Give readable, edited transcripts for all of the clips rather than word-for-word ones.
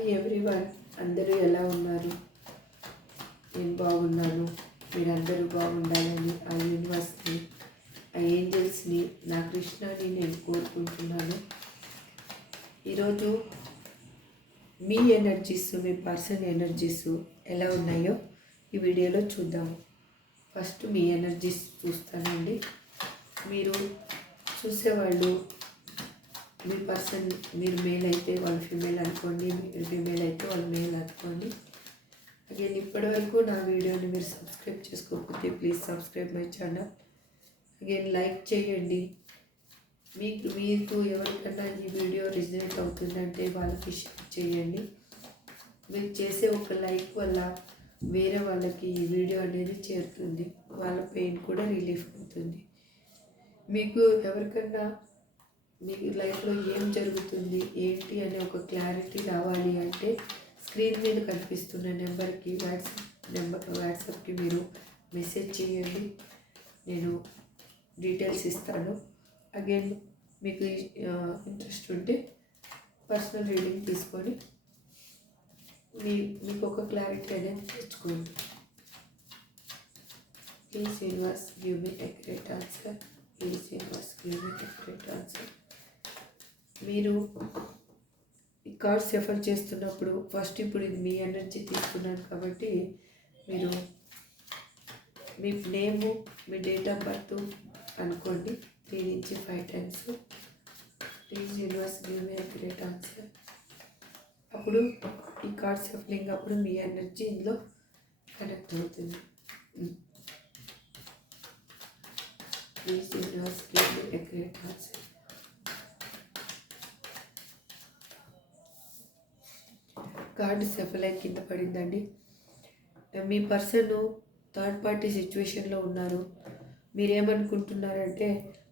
Hi everyone, అందరూ ఎలా ఉన్నారు? నేను బాగున్నాను. మీరందరూ బాగుండాలని ఆ యూనివర్స్ని, ఆ ఏంజల్స్ని, నా కృష్ణని నేను కోరుకుంటున్నాను. ఈరోజు మీ ఎనర్జీస్, మీ పర్సన్ ఎనర్జీస్ ఎలా ఉన్నాయో ఈ వీడియోలో చూద్దాము. ఫస్ట్ మీ ఎనర్జీస్ చూస్తానండి. మీరు చూసేవాళ్ళు, మీ పర్సన్, మీరు మేల్ అయితే వాళ్ళు ఫీమేల్ అనుకోండి, మీరు ఫీమేల్ అయితే వాళ్ళు మేల్ అనుకోండి. అగైన్ ఇప్పటివరకు నా వీడియోని మీరు సబ్స్క్రైబ్ చేసుకోకపోతే please subscribe my channel. Again like చేయండి. మీకు ఎవరికైనా ఈ వీడియో రిజల్ట్ అవుతుందంటే వాళ్ళకి షేర్ చేయండి. మీరు చేసే ఒక లైక్ వల్ల వేరే వాళ్ళకి ఈ వీడియో అనేది చేరుతుంది, వాళ్ళ పెయిన్ కూడా రిలీఫ్ అవుతుంది. మీకు ఎవరికన్నా మీ లైఫ్లో ఏం జరుగుతుంది ఏంటి అనే ఒక క్లారిటీ రావాలి అంటే స్క్రీన్ మీద కనిపిస్తున్న నెంబర్కి వాట్సాప్కి మీరు మెసేజ్ చేయండి. నేను డీటెయిల్స్ ఇస్తాను. అగైన్ మీకు ఇంట్రెస్ట్ ఉంటే పర్సనల్ రీడింగ్ తీసుకొని మీకు ఒక క్లారిటీ అనేది తెచ్చుకోండి. Please universe give me accurate answer. Please universe give me accurate answer. మీరు ఈ కార్డ్ షఫల్ చేస్తున్నప్పుడు ఫస్ట్ ఇప్పుడు ఇది మీ ఎనర్జీ తీసుకున్నాను కాబట్టి మీరు మీ నేము, మీ డేట్ ఆఫ్ బర్త్ అనుకోండి 3 నుంచి 5 times. Please universe give me accurate answer. అప్పుడు ఈ కార్డ్ షఫలింగ్ అప్పుడు మీ ఎనర్జీ ఇందులో కనెక్ట్ అవుతుంది. Please universe give me accurate answer. Card shuffle అయి కింద పడిందండి. మీ పర్సన్ థర్డ్ పార్టీ సిచ్యువేషన్లో ఉన్నారు. మీరేమనుకుంటున్నారంటే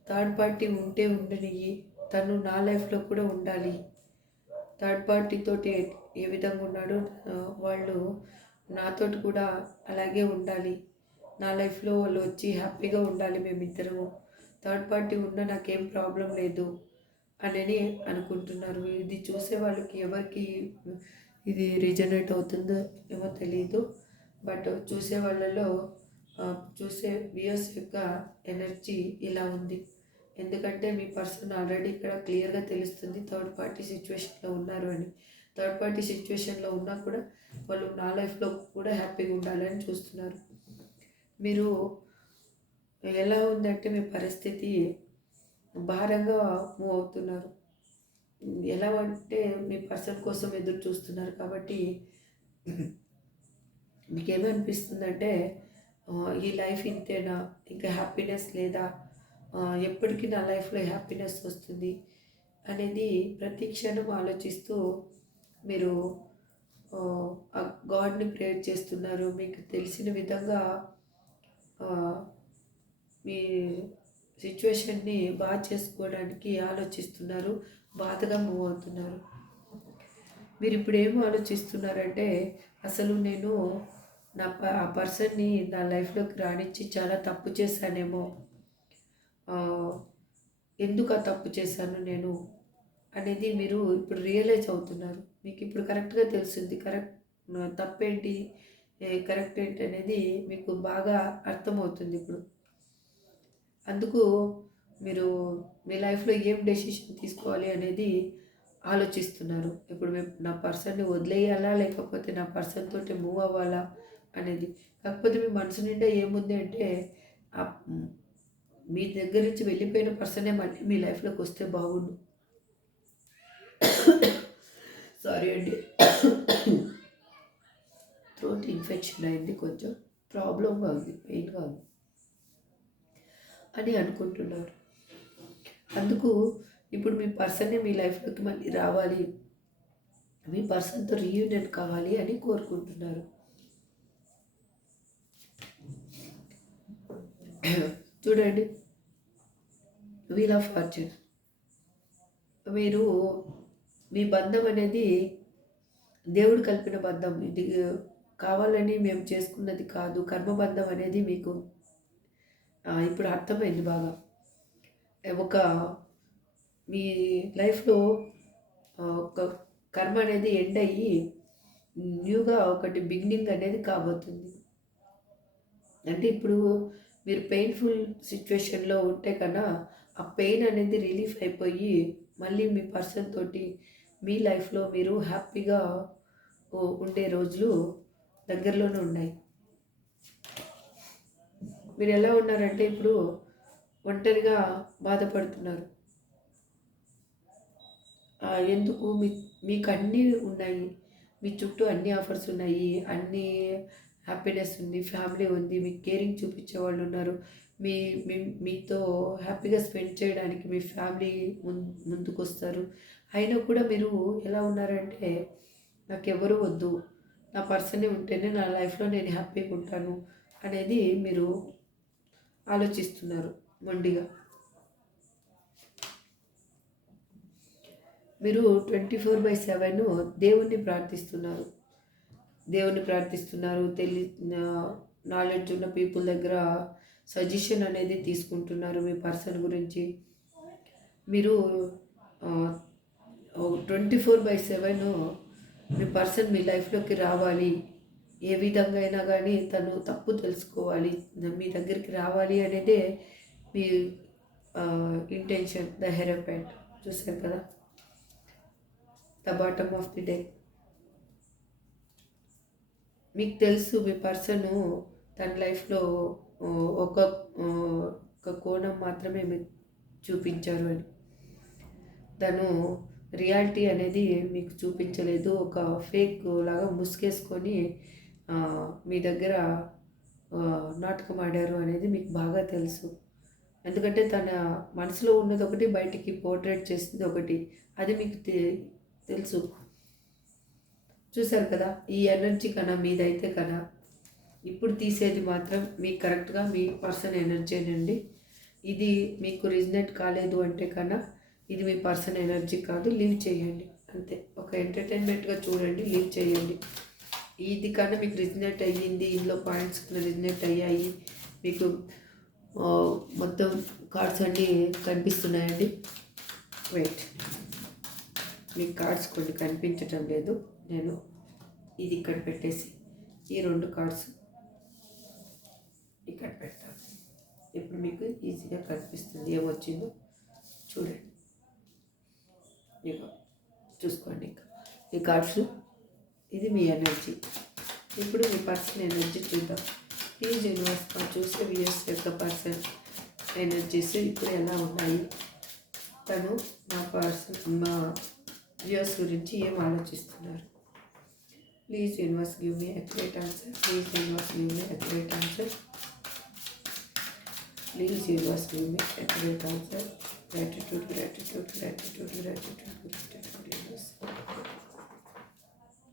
థర్డ్ పార్టీ ఉంటే ఉండనియ్యి, తను నా లైఫ్లో కూడా ఉండాలి. థర్డ్ పార్టీతోటి ఏ విధంగా ఉన్నాడో వాళ్ళు నాతోటి కూడా అలాగే ఉండాలి. నా లైఫ్లో వాళ్ళు వచ్చి హ్యాపీగా ఉండాలి, మేమిద్దరము. థర్డ్ పార్టీ ఉన్నా నాకేం ప్రాబ్లం లేదు అని అనుకుంటున్నారు. ఇది చూసే వాళ్ళకి ఎవరికి ఇది రిజనేట్ అవుతుందో ఏమో తెలియదు. బట్ చూసే వాళ్ళలో చూసే వ్యూయర్స్ యొక్క ఎనర్జీ ఇలా ఉంది. ఎందుకంటే మీ పర్సన్ ఆల్రెడీ ఇక్కడ క్లియర్గా తెలుస్తుంది థర్డ్ పార్టీ సిచ్యువేషన్లో ఉన్నారు అని. థర్డ్ పార్టీ సిచ్యువేషన్లో ఉన్నా కూడా వాళ్ళు నా లైఫ్లో కూడా హ్యాపీగా ఉండాలని చూస్తున్నారు. మీరు ఎలా ఉందంటే మీ పరిస్థితి భారంగా మూవ్ అవుతున్నారు. ఎలా అంటే మీ పర్సన్ కోసం ఎదురు చూస్తున్నారు కాబట్టి మీకేమనిపిస్తుందంటే ఈ లైఫ్ ఇంతేనా, ఇంకా హ్యాపీనెస్ లేదా, ఎప్పటికీ నా లైఫ్లో హ్యాపీనెస్ వస్తుంది అనేది ప్రతి క్షణం ఆలోచిస్తూ మీరు గాడ్ని ప్రేయర్ చేస్తున్నారు. మీకు తెలిసిన విధంగా మీ సిచ్యువేషన్ని బాగా చేసుకోవడానికి ఆలోచిస్తున్నారు, బాధగా మూవ్ అవుతున్నారు. మీరు ఇప్పుడు ఏం ఆలోచిస్తున్నారంటే అసలు నేను ఆ పర్సన్ని నా లైఫ్లోకి రానిచ్చి చాలా తప్పు చేశానేమో, ఎందుకు ఆ తప్పు చేశాను నేను అనేది మీరు ఇప్పుడు రియలైజ్ అవుతున్నారు. మీకు ఇప్పుడు కరెక్ట్గా తెలుస్తుంది తప్పేంటి కరెక్ట్ ఏంటి అనేది మీకు బాగా అర్థమవుతుంది ఇప్పుడు. అందుకు మీరు మీ లైఫ్లో ఏం డెసిషన్ తీసుకోవాలి అనేది ఆలోచిస్తున్నారు. ఇప్పుడు నా పర్సన్ని వదిలేయాలా లేకపోతే నా పర్సన్ తోటి మూవ్ అవ్వాలా అనేది. కాకపోతే మీ మనసు నిండా ఏముంది అంటే మీ దగ్గర నుంచి వెళ్ళిపోయిన పర్సనే మళ్ళీ మీ లైఫ్లోకి వస్తే బాగుండు. సారీ అండి, థ్రోట్ ఇన్ఫెక్షన్ అయింది, కొంచెం ప్రాబ్లంగా ఉంది, పెయిన్గా ఉంది అని అనుకుంటున్నారు. అందుకు ఇప్పుడు మీ పర్సనే మీ లైఫ్లోకి మళ్ళీ రావాలి, మీ పర్సన్తో రీయూనియన్ కావాలి అని కోరుకుంటున్నారు. చూడండి, వీల్ ఆఫ్ ఫార్చ్యూన్. మీరు మీ బంధం అనేది దేవుడు కలిపిన బంధం, ఇది కావాలని మేము చేసుకున్నది కాదు. కర్మబంధం అనేది మీకు ఇప్పుడు అర్థమైంది బాగా. ఒక మీ లైఫ్లో ఒక కర్మ అనేది ఎండ్ అయ్యి న్యూగా ఒకటి బిగినింగ్ అనేది కాబోతుంది. అంటే ఇప్పుడు మీరు పెయిన్ఫుల్ సిచ్యువేషన్లో ఉంటే కన్నా ఆ పెయిన్ అనేది రిలీఫ్ అయిపోయి మళ్ళీ మీ పర్సన్ తోటి మీ లైఫ్లో మీరు హ్యాపీగా ఉండే రోజులు దగ్గరలోనే ఉన్నాయి. మీరు ఎలా ఉన్నారంటే ఇప్పుడు ఒంటరిగా బాధపడుతున్నారు. ఎందుకు మీకు అన్నీ ఉన్నాయి, మీ చుట్టూ అన్ని ఆఫర్స్ ఉన్నాయి, అన్నీ హ్యాపీనెస్ ఉంది, ఫ్యామిలీ ఉంది, మీకు కేరింగ్ చూపించే వాళ్ళు ఉన్నారు, మీ మీతో హ్యాపీగా స్పెండ్ చేయడానికి మీ ఫ్యామిలీ ముందుకు వస్తారు. అయినా కూడా మీరు ఎలా ఉన్నారంటే నాకెవరు వద్దు, నా పర్సనే ఉంటేనే నా లైఫ్లో నేను హ్యాపీగా ఉంటాను అనేది మీరు ఆలోచిస్తున్నారు మొండిగా. మీరు 24/7 దేవుణ్ణి ప్రార్థిస్తున్నారు. దేవుణ్ణి ప్రార్థిస్తున్నారు. నాలెడ్జ్ ఉన్న పీపుల్ దగ్గర సజెషన్ అనేది తీసుకుంటున్నారు మీ పర్సన్ గురించి. మీరు 24/7 మీ పర్సన్ మీ లైఫ్లోకి రావాలి, ఏ విధంగా అయినా కానీ తను తప్పు తెలుసుకోవాలి, మీ దగ్గరికి రావాలి అనేదే మీ ఇంటెన్షన్. ద హెరపెంట్ చూసారు కదా, the bottom of the deck. మీకు తెలుసు మీ పర్సను తన లైఫ్లో ఒక ఒక కోణం మాత్రమే మీకు చూపించారు అని. తను రియాలిటీ అనేది మీకు చూపించలేదు, ఒక ఫేక్ లాగా ముసుగేసుకొని మీ దగ్గర నాటకం ఆడారు అనేది మీకు బాగా తెలుసు. ఎందుకంటే తన మనసులో ఉన్నది ఒకటి, బయటికి పోర్ట్రేట్ చేసింది ఒకటి, అది మీకు తెలుసు. చూసారు కదా, ఈ ఎనర్జీ కన్నా మీదైతే కదా ఇప్పుడు తీసేది మాత్రం మీకు కరెక్ట్గా మీ పర్సన్ ఎనర్జీనండి. ఇది మీకు రిజనేట్ కాలేదు అంటే కన్నా ఇది మీ పర్సన్ ఎనర్జీ కాదు, లీవ్ చేయండి అంతే. ఒక ఎంటర్టైన్మెంట్గా చూడండి, లీవ్ చేయండి. ఇది కన్నా మీకు రిజనేట్ అయ్యింది, ఇందులో పాయింట్స్ కన్నా రిజనేట్ అయ్యాయి, మీకు మొత్తం కార్డ్స్ అన్నీ కనిపిస్తున్నాయండి. వెయిట్, మీకు కార్డ్స్ కొన్ని కనిపించటం లేదు, నేను ఇది ఇక్కడ పెట్టేసి ఈ 2 కార్డ్స్ ఇక్కడ పెడతాను. ఇప్పుడు మీకు ఈజీగా కనిపిస్తుంది ఏమొచ్చిందో చూడండి. ఇక చూసుకోండి, ఇంకా ఈ కార్డ్స్, ఇది మీ ఎనర్జీ. ఇప్పుడు మీ పర్సన్ ఎనర్జీ చూద్దాం. ప్లీజ్ యూనివర్స్ చూసే వ్యూయర్స్ యొక్క పర్సన్ ఎనర్జీస్ ఇప్పుడు ఎలా ఉన్నాయి, తను మా పర్సన్ మా వ్యూయర్స్ గురించి ఏం ఆలోచిస్తున్నారు. Please universe give me accurate answer. Please universe give me accurate answer. Please universe give me accurate answer. Gratitude, gratitude, gratitude, gratitude, gratitude universe.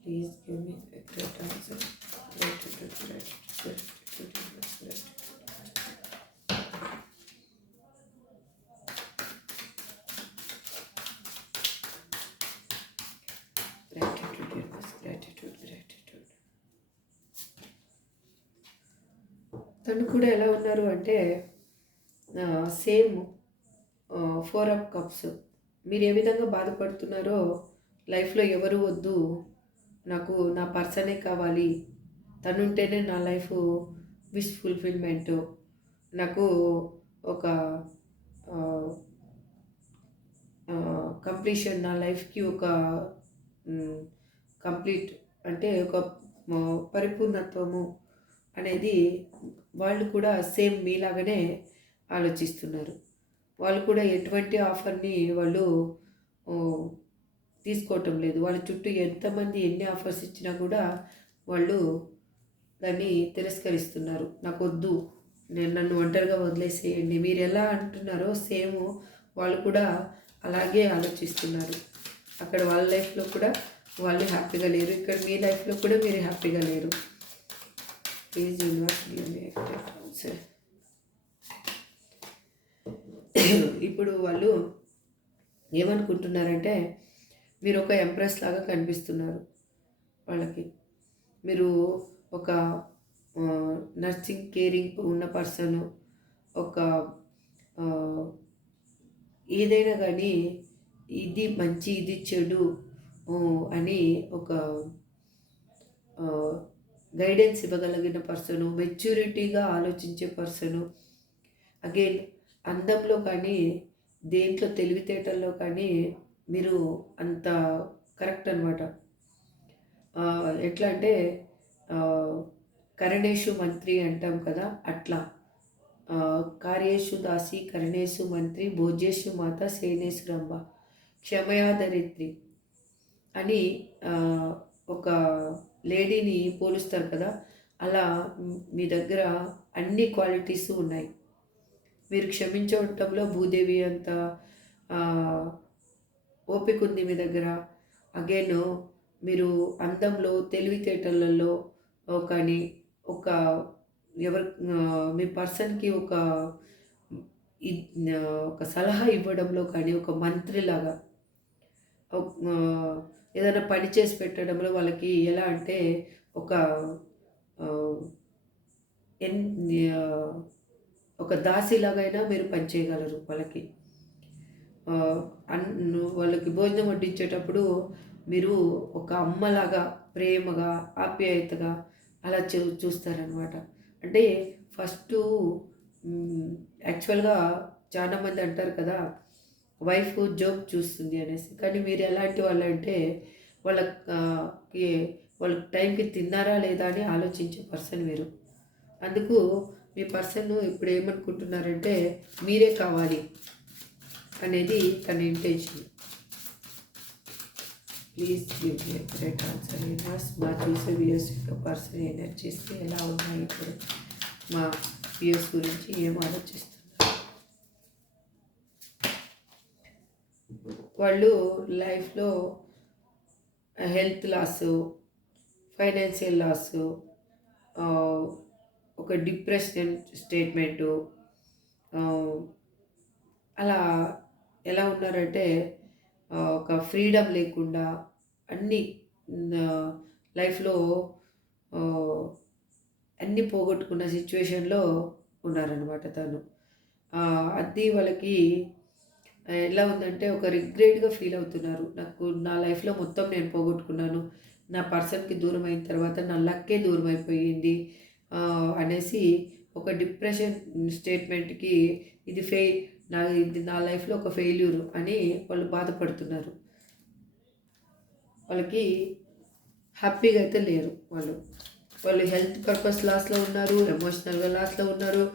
Please give me accurate answer. Gratitude, gratitude, gratitude universe, gratitude. తను కూడా ఎలా ఉన్నారు అంటే same 4 of cups. మీరు ఏ విధంగా బాధపడుతున్నారో, లైఫ్లో ఎవరు వద్దు, నాకు నా పర్సనే కావాలి, తను ఉంటేనే నా లైఫ్ విష్ ఫుల్ఫిల్మెంట్, నాకు ఒక కంప్లీషన్, నా లైఫ్కి ఒక కంప్లీట్ అంటే ఒక పరిపూర్ణత్వము అనేది వాళ్ళు కూడా సేమ్ మీలాగానే ఆలోచిస్తున్నారు. వాళ్ళు కూడా ఎటువంటి ఆఫర్ని వాళ్ళు తీసుకోవటం లేదు. వాళ్ళ చుట్టూ ఎంతమంది ఎన్ని ఆఫర్స్ ఇచ్చినా కూడా వాళ్ళు దాన్ని తిరస్కరిస్తున్నారు. నాకు వద్దు, నన్ను ఒంటరిగా వదిలేసేయండి. మీరు ఎలా అంటున్నారో సేమ్ వాళ్ళు కూడా అలాగే ఆలోచిస్తున్నారు. అక్కడ వాళ్ళ లైఫ్లో కూడా వాళ్ళు హ్యాపీగా లేరు, ఇక్కడ మీ లైఫ్లో కూడా మీరు హ్యాపీగా లేరు. Please universe give me accurate answer. ఇప్పుడు వాళ్ళు ఏమనుకుంటున్నారంటే మీరు ఒక ఎంప్రెస్ లాగా కనిపిస్తున్నారు వాళ్ళకి. మీరు ఒక నర్సింగ్ కేరింగ్ ఉన్న పర్సన్, ఒక ఏదైనా కానీ ఇది మంచి ఇది చెడు అని ఒక గైడెన్స్ ఇవ్వగలిగిన పర్సను, మెచ్యూరిటీగా ఆలోచించే పర్సను. అగైన్ అందంలో కానీ, దేంట్లో తెలివితేటల్లో కానీ మీరు అంత కరెక్ట్ అనమాట. ఎట్లా అంటే కరణేషు మంత్రి అంటాం కదా అట్లా. కార్యేషు దాసి కరణేషు మంత్రి భోజ్యేషు మాత సేనేషు రంభ క్షమయా ధరిత్రి అని ఒక లేడీని పోలుస్తారు కదా, అలా మీ దగ్గర అన్ని క్వాలిటీస్ ఉన్నాయి. మీరు క్షమించటంలో భూదేవి అంత ఓపిక ఉంది మీ దగ్గర. అగైన్ మీరు అందంలో తెలివితేటలలో కానీ ఒక ఎవరి మీ పర్సన్కి ఒక సలహా ఇవ్వడంలో కానీ ఒక మంత్రిలాగా ఏదైనా పని చేసి పెట్టడంలో వాళ్ళకి ఎలా అంటే ఒక ఎన్ ఒక దాసిలాగైనా మీరు పనిచేయగలరు వాళ్ళకి. వాళ్ళకి భోజనం వడ్డించేటప్పుడు మీరు ఒక అమ్మలాగా ప్రేమగా ఆప్యాయతగా అలా చూస్తారనమాట. అంటే ఫస్టు యాక్చువల్గా చాలామంది అంటారు కదా వైఫ్ జోబ్ చూస్తుంది అనేసి, కానీ మీరు ఎలాంటి వాళ్ళంటే వాళ్ళకి వాళ్ళకి టైంకి తిన్నారా లేదా అని ఆలోచించే పర్సన్ మీరు. అందుకు మీ పర్సన్ ఇప్పుడు ఏమనుకుంటున్నారంటే మీరే కావాలి అనేది తన intention. Please give me correct answer. మా చూసే వ్యూస్ యొక్క పర్సన్ ఎనర్జీస్ ఎలా ఉన్నాయి, ఇప్పుడు మా వ్యూస్ గురించి ఏం ఆలోచిస్తున్నారు. వాళ్ళు లైఫ్లో హెల్త్ లాస్, ఫైనాన్షియల్ లాస్, ఒక డిప్రెషన్ స్టేట్మెంటు, అలా ఎలా ఉన్నారంటే ఒక ఫ్రీడమ్ లేకుండా అన్నీ లైఫ్లో అన్నీ పోగొట్టుకున్న సిచ్యువేషన్లో ఉన్నారనమాట తను. అది వాళ్ళకి ఎలా ఉందంటే ఒక రిగ్రెట్గా ఫీల్ అవుతున్నారు. నా లైఫ్లో మొత్తం నేను పోగొట్టుకున్నాను, నా పర్సన్కి దూరం అయిన తర్వాత నా లక్కే దూరం అయిపోయింది అనేసి ఒక డిప్రెషన్ స్టేట్మెంట్కి ఇది ఇది నా లైఫ్లో ఒక ఫెయిల్యూర్ అని వాళ్ళు బాధపడుతున్నారు. వాళ్ళకి హ్యాపీగా అయితే లేరు. వాళ్ళు హెల్త్ పర్పస్ లాస్లో ఉన్నారు, ఎమోషనల్గా లాస్లో ఉన్నారు.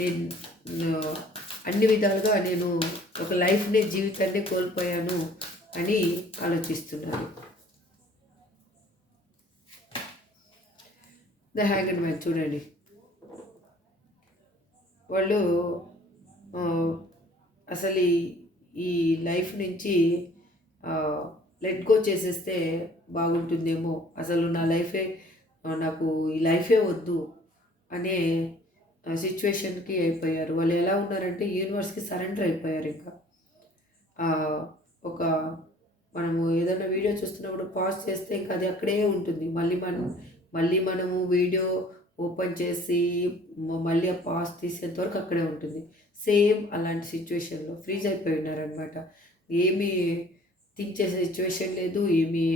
నేను అన్ని విధాలుగా నేను ఒక లైఫ్ని జీవితాన్ని కోల్పోయాను అని ఆలోచిస్తున్నారు. ద హ్యాంగడ్ మ్యాన్ చూడండి, వాళ్ళు అసలు ఈ లైఫ్ నుంచి లెట్ గో చేసేస్తే బాగుంటుందేమో, అసలు నాకు ఈ లైఫే వద్దు అనే సిచ్యువేషన్కి అయిపోయారు. వాళ్ళు ఎలా ఉన్నారంటే యూనివర్స్కి సరెండర్ అయిపోయారు. ఇంకా ఒక మనము ఏదైనా వీడియో చూస్తున్నప్పుడు పాజ్ చేస్తే ఇంకా అది అక్కడే ఉంటుంది. మళ్ళీ మనము వీడియో ఓపెన్ చేసి మళ్ళీ ఆ పాజ్ తీసేంత వరకు అక్కడే ఉంటుంది. సేమ్ అలాంటి సిచ్యువేషన్లో ఫ్రీజ్ అయిపోయి ఉన్నారనమాట. ఏమీ థింక్ చేసే సిచ్యువేషన్ లేదు, ఏమీ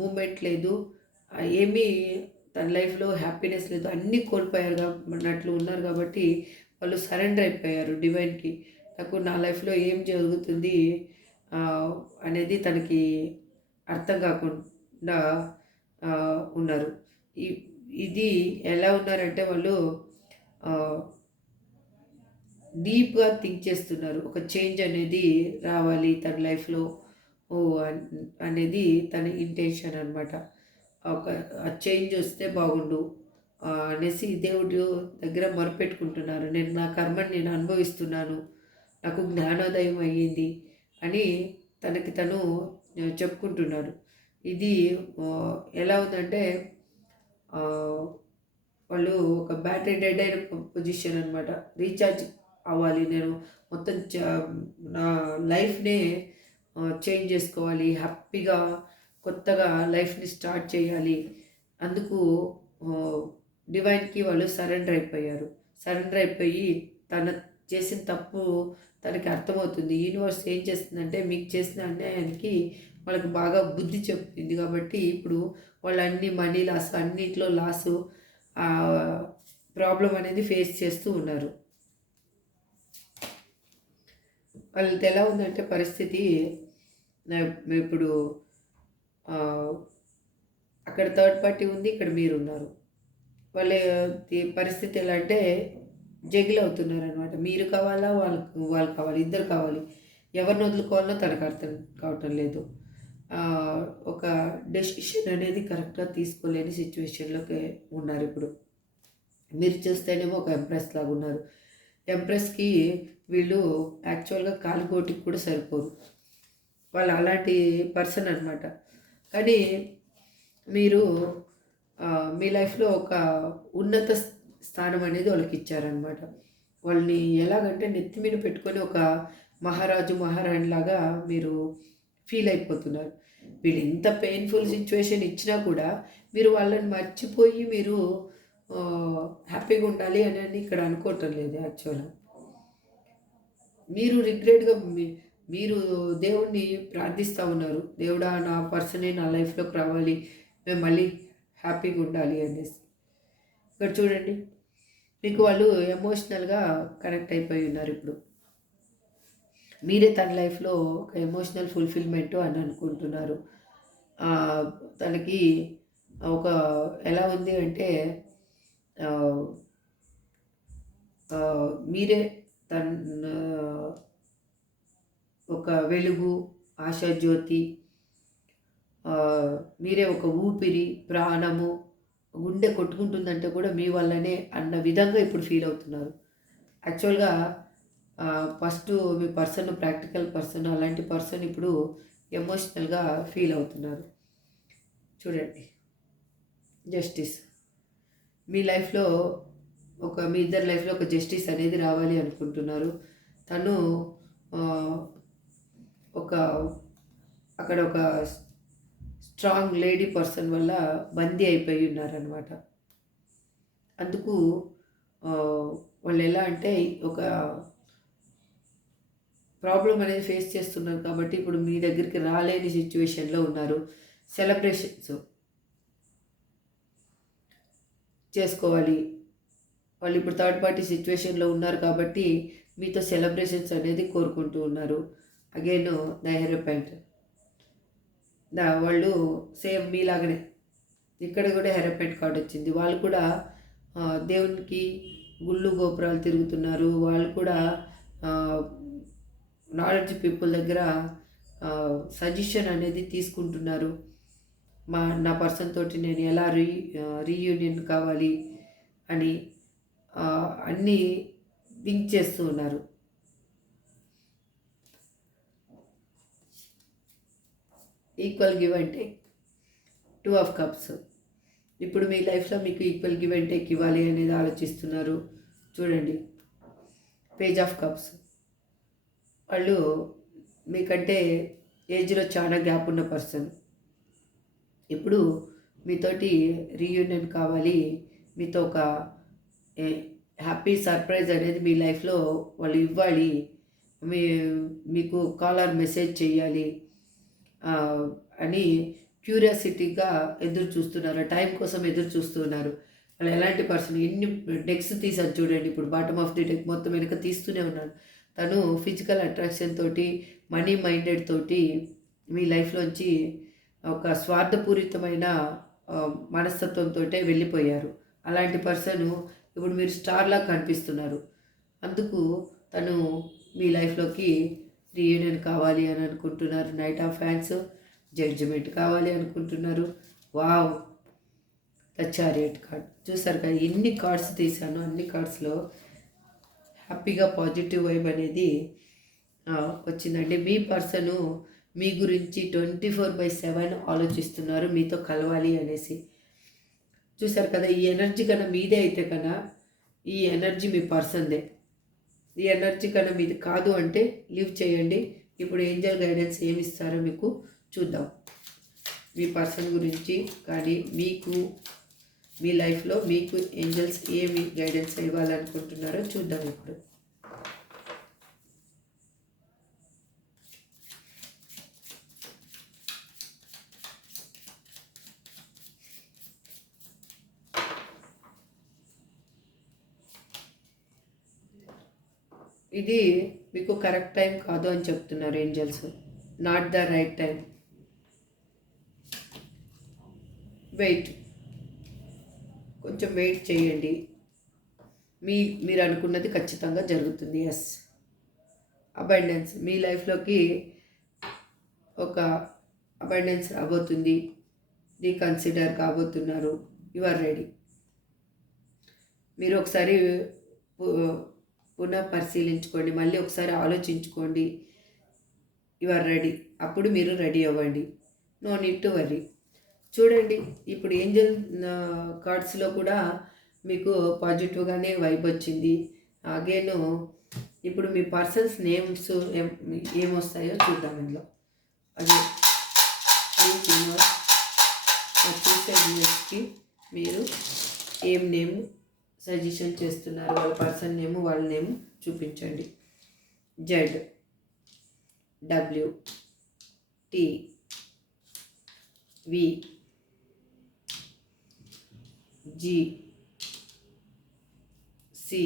మూమెంట్ లేదు, ఏమీ తన లైఫ్లో హ్యాపీనెస్ లేదు, అన్నీ కోల్పోయారు అన్నట్లు ఉన్నారు. కాబట్టి వాళ్ళు సరెండర్ అయిపోయారు డివైన్కి. నాకు నా లైఫ్లో ఏం జరుగుతుంది అనేది తనకి అర్థం కాకుండా ఉన్నారు. ఇది ఎలా ఉన్నారంటే వాళ్ళు డీప్గా థింక్ చేస్తున్నారు. ఒక చేంజ్ అనేది రావాలి తన లైఫ్లో అనేది తన ఇంటెన్షన్ అనమాట. ఒక చేంజ్ వస్తే బాగుండు అనేసి దేవుడు దగ్గర మొరపెట్టుకుంటున్నారు. నా కర్మని నేను అనుభవిస్తున్నాను, నాకు జ్ఞానోదయం అయ్యింది అని తనకి తను చెప్పుకుంటున్నాడు. ఇది ఎలా ఉందంటే వాళ్ళు ఒక బ్యాటరీ డెడ్ అయిన పొజిషన్ అనమాట. రీఛార్జ్ అవ్వాలి, నేను మొత్తం నా లైఫ్నే చేంజ్ చేసుకోవాలి, హ్యాపీగా కొత్తగా లైఫ్ని స్టార్ట్ చేయాలి. అందుకు డివైన్కి వాళ్ళు సరెండర్ అయిపోయి తన చేసిన తప్పు తనకి అర్థమవుతుంది. యూనివర్స్ ఏం చేస్తుందంటే మీకు చేసిన అన్యాయానికి వాళ్ళకి బాగా బుద్ధి చెప్పింది కాబట్టి ఇప్పుడు వాళ్ళు అన్ని మనీ లాస్ అన్నిట్లో లాసు ప్రాబ్లం అనేది ఫేస్ చేస్తూ ఉన్నారు. వాళ్ళది ఎలా ఉందంటే పరిస్థితి ఇప్పుడు అక్కడ థర్డ్ పార్టీ ఉంది, ఇక్కడ మీరున్నారు. వాళ్ళ పరిస్థితి ఎలా అంటే జగిల్ అవుతున్నారనమాట. మీరు కావాలా, వాళ్ళు కావాలి, ఇద్దరు కావాలి. ఎవరిని వదులుకోవాలో తనకు అర్థం కావటం లేదు. ఒక డెసిషన్ అనేది కరెక్ట్గా తీసుకోలేని సిచ్యువేషన్లోకి ఉన్నారు ఇప్పుడు. మీరు చూస్తేనేమో ఒక ఎంప్రెస్ లాగా ఉన్నారు. ఎంప్రెస్కి వీళ్ళు యాక్చువల్గా కాలిగోటికి కూడా సరిపోరు. వాళ్ళు అలాంటి పర్సన్ అనమాట. కానీ మీరు మీ లైఫ్లో ఒక ఉన్నత స్థానం అనేది వాళ్ళకి ఇచ్చారనమాట. వాళ్ళని ఎలాగంటే నెత్తి మీద పెట్టుకొని ఒక మహారాజు మహారాణి లాగా మీరు ఫీల్ అయిపోతున్నారు. వీళ్ళు ఎంత పెయిన్ఫుల్ సిచ్యువేషన్ ఇచ్చినా కూడా మీరు వాళ్ళని మర్చిపోయి మీరు హ్యాపీగా ఉండాలి అని ఇక్కడ అనుకోవటం లేదు. యాక్చువల్గా మీరు రిగ్రెట్గా మీరు దేవుణ్ణి ప్రార్థిస్తూ ఉన్నారు. దేవుడా, నా పర్సనే నా లైఫ్లోకి రావాలి, మేము మళ్ళీ హ్యాపీగా ఉండాలి అనేసి. ఇక్కడ చూడండి, మీకు వాళ్ళు ఎమోషనల్గా కనెక్ట్ అయిపోయి ఉన్నారు. ఇప్పుడు మీరే తన లైఫ్లో ఒక ఎమోషనల్ ఫుల్ఫిల్మెంట్ అని అనుకుంటున్నారు. తనకి ఒక ఎలా ఉంది అంటే మీరే తన ఒక వెలుగు, ఆశాజ్యోతి, మీరే ఒక ఊపిరి, ప్రాణము, గుండె కొట్టుకుంటుందంటే కూడా మీ వల్లనే అన్న విధంగా ఇప్పుడు ఫీల్ అవుతున్నారు. యాక్చువల్గా ఫస్ట్ మీ పర్సన్ ప్రాక్టికల్ పర్సన్, అలాంటి పర్సన్ ఇప్పుడు ఎమోషనల్గా ఫీల్ అవుతున్నారు. చూడండి, జస్టిస్ మీ లైఫ్లో మీ ఇద్దరి లైఫ్లో ఒక జస్టిస్ అనేది రావాలి అనుకుంటున్నారు. తను అక్కడ ఒక స్ట్రాంగ్ లేడీ పర్సన్ వల్ల బందీ అయిపోయి ఉన్నారనమాట. అందుకు వాళ్ళు ఎలా అంటే ఒక ప్రాబ్లం అనేది ఫేస్ చేస్తున్నారు కాబట్టి ఇప్పుడు మీ దగ్గరికి రాలేని సిచ్యువేషన్లో ఉన్నారు. సెలబ్రేషన్స్ చేసుకోవాలి. వాళ్ళు ఇప్పుడు థర్డ్ పార్టీ సిచ్యువేషన్లో ఉన్నారు కాబట్టి మీతో సెలబ్రేషన్స్ అనేది కోరుకుంటూ ఉన్నారు. అగైన్ ద హెరపెంట్, వాళ్ళు సేమ్ మీలాగనే ఇక్కడ కూడా హెరపెంట్ కార్డ్ వచ్చింది. వాళ్ళు కూడా దేవునికి గుళ్ళు గోపురాలు తిరుగుతున్నారు. వాళ్ళు కూడా నాలెడ్జ్ పీపుల్ దగ్గర సజెషన్ అనేది తీసుకుంటున్నారు. నా పర్సన్ తోటి నేను ఎలా రీయూనియన్ కావాలి అని అన్నీ థింక్ చేస్తూ ఉన్నారు. Equal give and take, 2 of cups. ఇప్పుడు మీ లైఫ్లో మీకు ఈక్వల్ గివ్ అండ్ టేక్ ఇవ్వాలి అనేది ఆలోచిస్తున్నారు. చూడండి, పేజ్ ఆఫ్ కప్స్. వాళ్ళు మీకంటే ఏజ్లో చాలా గ్యాప్ ఉన్న పర్సన్. ఇప్పుడు మీతోటి రీయూనియన్ కావాలి, మీతో ఒక హ్యాపీ సర్ప్రైజ్ అనేది మీ లైఫ్లో వాళ్ళు ఇవ్వాలి, మీకు కాల్ ఆర్ మెసేజ్ చేయాలి అని క్యూరియాసిటీగా ఎదురు చూస్తున్నారు. టైం కోసం ఎదురు చూస్తున్నారు. వాళ్ళు ఎలాంటి పర్సన్, ఎన్ని డెక్స్ తీసారు చూడండి. ఇప్పుడు బాటమ్ ఆఫ్ ది డెక్ మొత్తం వెనక తీస్తూనే ఉన్నాను. తను ఫిజికల్ అట్రాక్షన్ తోటి, మనీ మైండెడ్ తోటి మీ లైఫ్లోంచి ఒక స్వార్థపూరితమైన మనస్తత్వంతో వెళ్ళిపోయారు. అలాంటి పర్సన్ ఇప్పుడు మీరు స్టార్లా కనిపిస్తున్నారు. అందుకు తను మీ లైఫ్లోకి రీయూనియన్ కావాలి అని అనుకుంటున్నారు. నైట్ ఆఫ్ హ్యాండ్స్, జడ్జిమెంట్ కావాలి అనుకుంటున్నారు. వావ్, ద చారియట్ కార్డ్ చూసారు కదా. ఎన్ని కార్డ్స్ తీసాను, అన్ని కార్డ్స్లో హ్యాపీగా పాజిటివ్ వైబ్ అనేది వచ్చిందండి. మీ పర్సను మీ గురించి 24/7 ఆలోచిస్తున్నారు, మీతో కలవాలి అనేసి. చూసారు కదా, ఈ ఎనర్జీ కన్నా మీదే అయితే కన్నా ఈ ఎనర్జీ మీ పర్సన్దే. ఈ ఎనర్జీ కన్నా మీది కాదు అంటే లీవ్ చేయండి. ఇప్పుడు ఏంజల్ గైడెన్స్ ఏమి ఇస్తారో మీకు చూద్దాం. మీ పర్సన్ గురించి కానీ మీకు మీ లైఫ్లో మీకు ఏంజల్స్ ఏమి గైడెన్స్ ఇవ్వాలనుకుంటున్నారో చూద్దాం ఇప్పుడు. ఇది మీకు కరెక్ట్ టైం కాదు అని చెప్తున్నారు angels. Not the right time. Wait, కొంచెం వెయిట్ చేయండి. మీరు అనుకున్నది ఖచ్చితంగా జరుగుతుంది. ఎస్, అబండెన్స్ మీ లైఫ్లోకి ఒక అబండెన్స్ రాబోతుంది. రీకన్సిడర్ కాబోతున్నారు. You are ready. మీరు ఒకసారి పునః పరిశీలించుకోండి, మళ్ళీ ఒకసారి ఆలోచించుకోండి. You are ready. అప్పుడు మీరు రెడీ అవ్వండి. No need to worry. చూడండి, ఇప్పుడు ఏంజల్ కార్డ్స్లో కూడా మీకు పాజిటివ్గానే వైబ్ వచ్చింది. అగైన్ ఇప్పుడు మీ పర్సన్స్ నేమ్స్ ఏమొస్తాయో చూద్దాం ఇందులో. అదే చూసే వ్యూస్కి మీరు ఏం నేమ్ సజెషన్ చేస్తున్నారు, వాళ్ళ పర్సన్ నేమ్, వాళ్ళ నేమ్ చూపించండి. Z, W, T, V, G, C,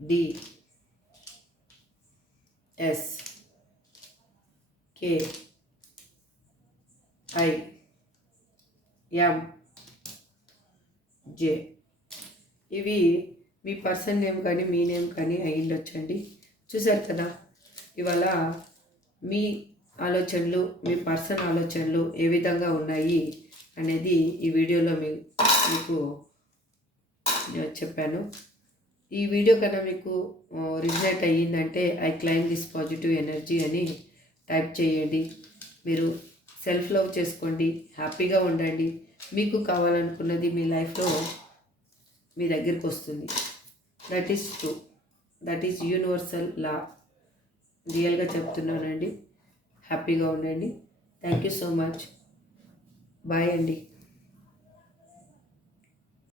D, S, K, I, M, J. ఇవి మీ పర్సన్ నేమ్ కానీ మీ నేమ్ కానీ అయ్యిండొచ్చండి. చూసారు కదా, ఇవాళ మీ ఆలోచనలు, మీ పర్సన్ ఆలోచనలు ఏ విధంగా ఉన్నాయి అనేది ఈ వీడియోలో మీకు చెప్పాను. ఈ వీడియో కన్నా మీకు రిజల్ట్ అయ్యిందంటే I claim this positive energy అని టైప్ చేయండి. మీరు సెల్ఫ్ లవ్ చేసుకోండి, హ్యాపీగా ఉండండి. మీకు కావాలనుకున్నది మీ లైఫ్లో మీ దగ్గరికి వస్తుంది. That is true. That is universal law. రియల్గా చెప్తున్నానండి. హ్యాపీగా ఉండండి. Thank you so much. Bye అండి.